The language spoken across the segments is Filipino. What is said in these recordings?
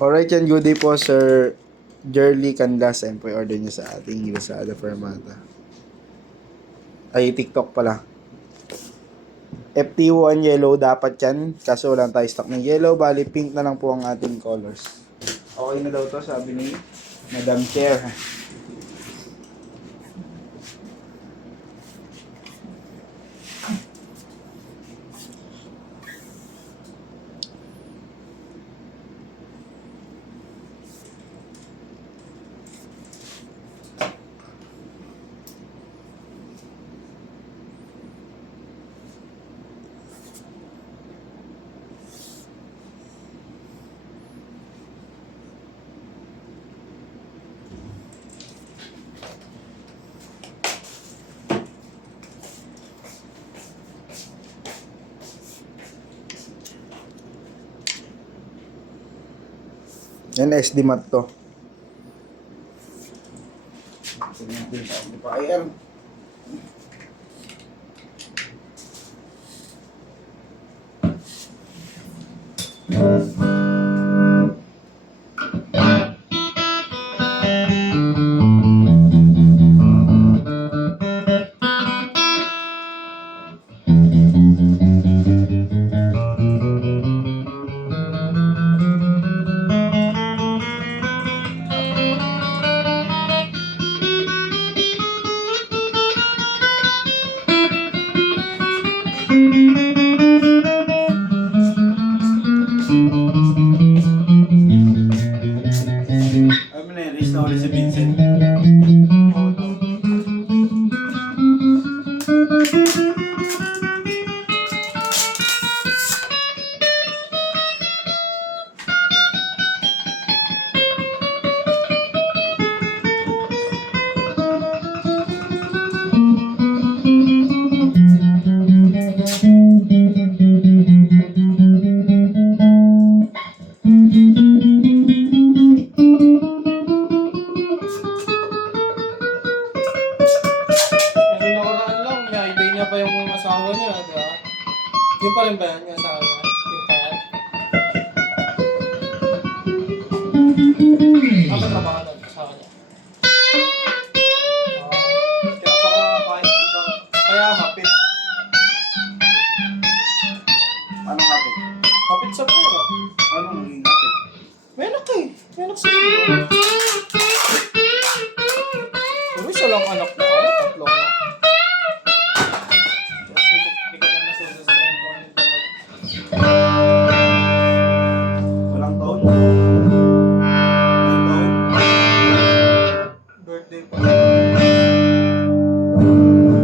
Alright yan, good day po Sir Jerly Canlas. Ayan po yung order niya sa ating Lazada Fermata. Ay, TikTok pala. FT1 yellow dapat yan. Kaso wala tayo stock ng yellow. Bali, pink na lang po ang ating colors. Okay na daw to, sabi ni Madam Chair. Yan, SD mat to. Tingnan natin sa amplifier. Ano na yun? Race na ulit si Vincent. Yung nakaraan lang, may niya pa yung asawa niya, di ba? Yung pa rin ba yan, yung asawa niya? Yung pa yan? Ako trabaho doon, asawa niya. Kaya baka kaya hapit. Anong kapit? Hapit sa pera. Anong naging kapit? May anak eh. May anak sa iyo. Pero isa lang anak na ako, tatlo na. Hindi ko na nasusunod sa yung comment talaga. Walang taon? Walang taon? Birthday pa.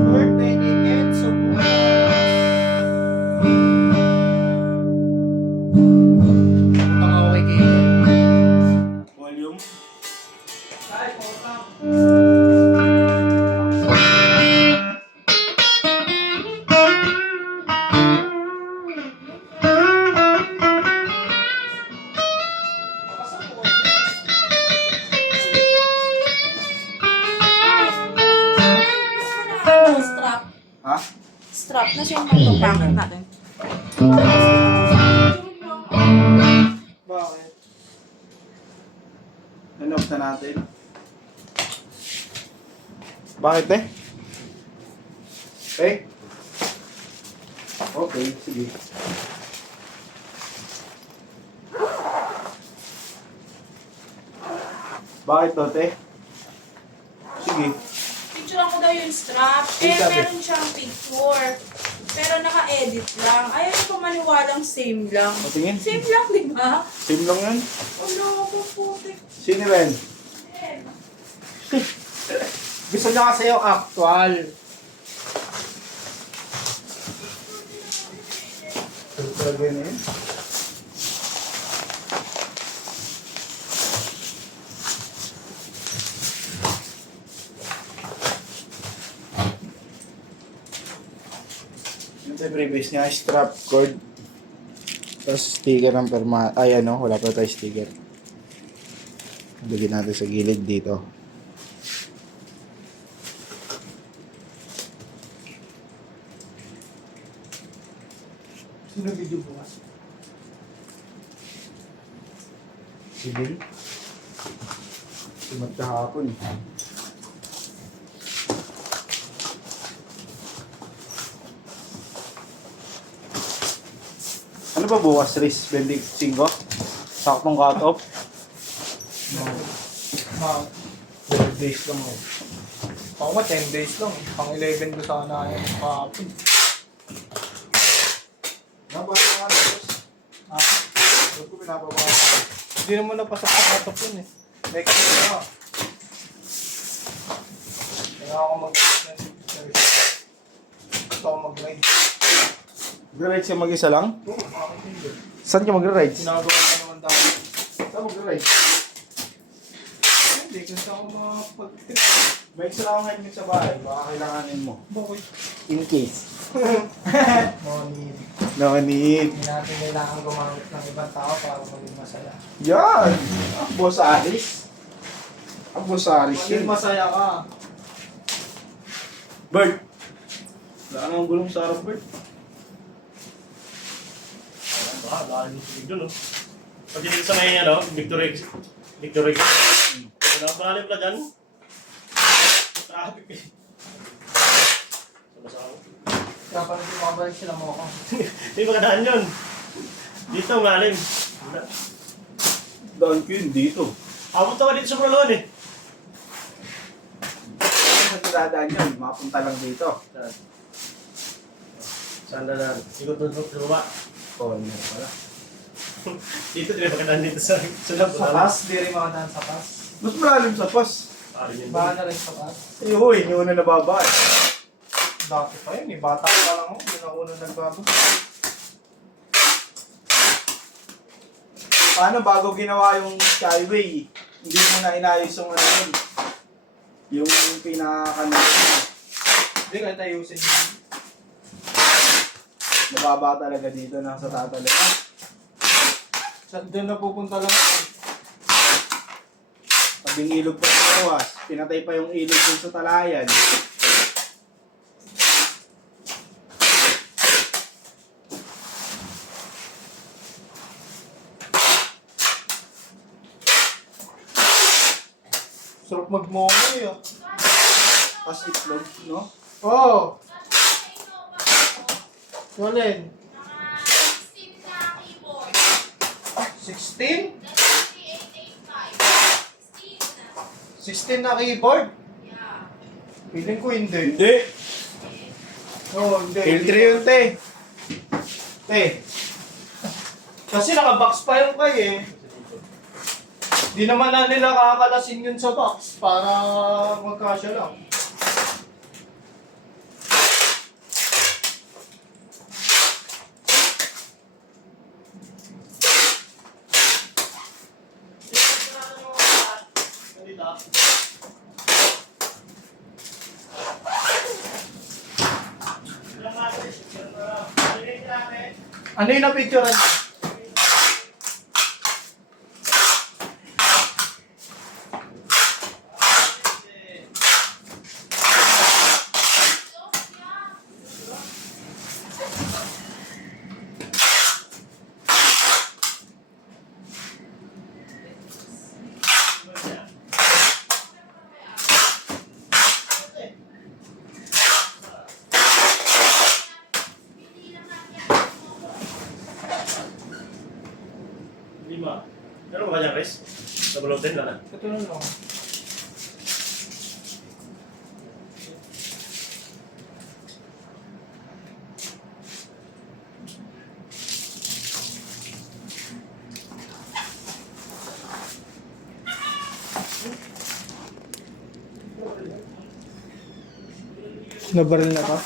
Birthday ni Kenzo bukas. Punta nga ako kay Kike. Volume? Ay, puta. Strap. Ha? Strap na siya yung packet natin. Bakit? Ano na natin? Bakit eh? Eh? Okay, sige. Bakit to, te? Sige. Picturean ko daw yung strap. Yung sabi? Meron siyang picture. Pero naka-edit lang. Ayaw ko maniwalang same lang. Patingin. Same lang, di ba? Same lang yan. Ano ako putik. Sino rin? Gusto niya kasi yung actual. Ito talaga yun eh. Yung sa previous niya, strap cord. Tapos sticker ng perma. Ay ano, wala pa tayo sticker. Lagyan natin sa gilid dito. Sino video bukas? Si Bill. Sumat kahapon. Ano ba bukas, Riz? 25? Saktong cut-off? Ma, 12 days lang ako. Ako nga 10 days lang. Pang 11 ko sana yung kahapon. Nabasa nga, Riz. Ah, Huwag ko pinapabasa. hindi naman napasok sa cut-off yun eh. Next week na. Kaya ako mag-ride. Gusto ako mag-ride. Mag-ride siya mag-isa lang? Oo, bakit hindi? Saan ka mag-ride? Ginagawa ko naman dati. Saan mag-ride? Hindi, kasi ako makapag-trip. May isa lang akong helmet sa bahay. Baka kailanganin mo. Bakit? In case. No need. No need. Hindi natin kailangan gumamit ng ibang tao para maging masaya. Yan! Ang boss Aris. Ang boss Aris Maging yun. masaya ka. Bird! Wala ka nang gulong sa harap, Bird. Baka, dahil yung tubig doon, no? Pag dito sa may, ano, Victory. Nabalip na dyan. Traffic eh. Sabasa ako. Kaya pala bumabalik sila mo ako. Hindi makadaan yun. Dito, malalim. Daan ko yun dito. Abot naman dito sa Prolon eh. Ano sa tiradaan yun? Mapunta lang dito. Saan na lang? Ikot doon sa baba. Corner pala. Dito, hindi makadaan dito sa Sa pass, di rin makadaan sa pass. Mas malalim sa pas. Parin yun. Bahan na rin sa pass. Eh, huy, hindi ko na nababa eh. Dati pa yun eh, bata pa lang ako. Yun ang unang nagbago. Paano bago ginawa yung Skyway? Hindi mo na inayos yung ano yun. Yung pinaka-connect. Hindi, kahit ayusin yun. Nababa talaga dito na sa tatalaga. Doon na pupunta lang ako. Tabing ilog pa sa Roas. Pinatay pa yung ilog dun sa Talayan. Sarap magmomoy ah. Pas itlog, no? Oo! Yolen, 16? 16 na keyboard? Feeling ko hindi. Hindi. Oo, hindi. L3 yun, te. Te. Kasi naka-box pa yung kay eh. Di naman na nila kakalasin yun sa box para magkasya lang. Ano yung na-picturean niya? Lima. Meron ba kanyang rice? Nabulotin na na. Ito na lang. Nabaril na ka?